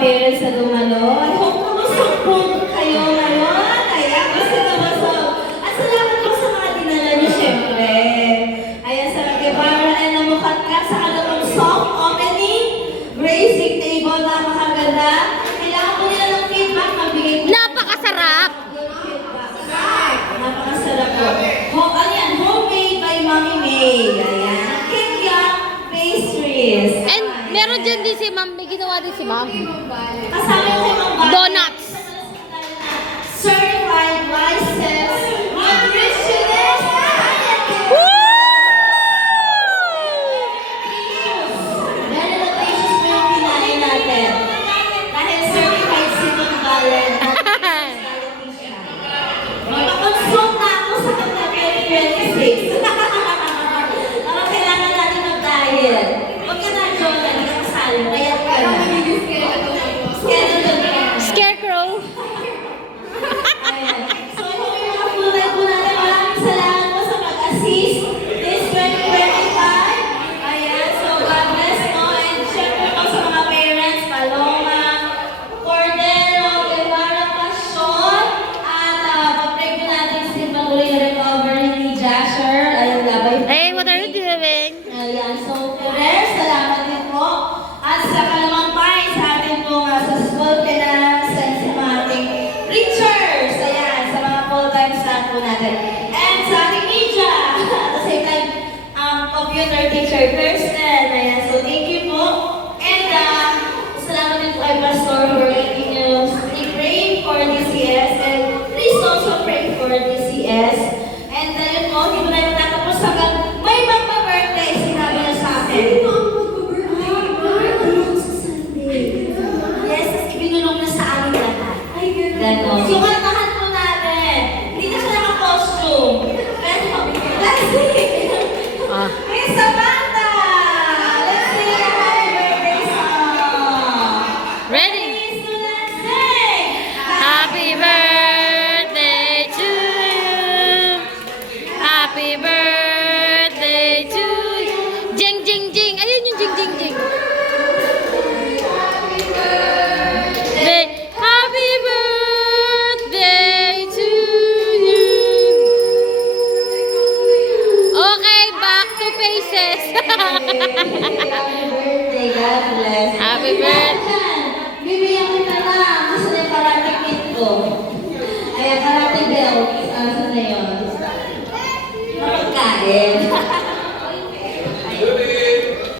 parents na dumalo. I hope na masakong kayo ngayon. Ayan, gusto na masok. At salamat po sa mga dinala niyo, syempre. Ayan, sa Nagibara ay namukat ka sa kanilang soft opening. Gracing table, napakaganda. Kailangan po nila ng feedback, mabigay po. Napakasarap! Napakasarap po. Ayan, homemade by Mommy May. Ayan, Kenya pastries. And meron dyan din si Ma'am, may ginawa din si Ma'am. Kasama yung kay Ma'am Bali. Donuts. Certified licensed nutritionist. Very nutritious po yung kinain natin. Dahil certified si Ma'am Bali. Magpa-consult na ako sa kanya 2026. Parang kailangan natin mag-diet. Huwag ka na, Jonah, hindi ka kasali. Kaya ka na. Scarecrow. Ayan. So, ito yung mga fulay po natin. Maraming salamat po sa pag-assist this 2025. Ayan. So, God bless mo. And syempre po sa mga parents, Paloma, Cordero, Guevara, Passion, at pag-pray po natin si patuloy na recovery ni Jasher. Ayan, labay po. Hey, what are you doing? Ayan, so Perez, salamat din po. At sa Kalamampay, sa ating po sa school finance and sa mga ating preachers. Ayan, sa mga full-time staff po natin. And sa ating media, at the same time, computer teacher, Kirsten. Ayan, so thank you po. And salamat din po kay Pastor for letting you pray for DCS. And please also pray for DCS. And then po, hindi mo na yung tatapos hanggang may magpa-birthday, sinabi niya sa akin. Yes, ibinulong na sa amin lahat. Ganon. So, kantahan po natin. Hindi na siya naka-costume. Pero, let's sing! Miss Samantha! Let's sing a happy birthday song! Ready? Please do not sing! Happy birthday to you. Happy birthday to you. Jing, jing, jing. Ayun yung jing, jing, jing. Happy birthday to you. Okay, back to faces. Happy birthday, God bless. Happy birthday.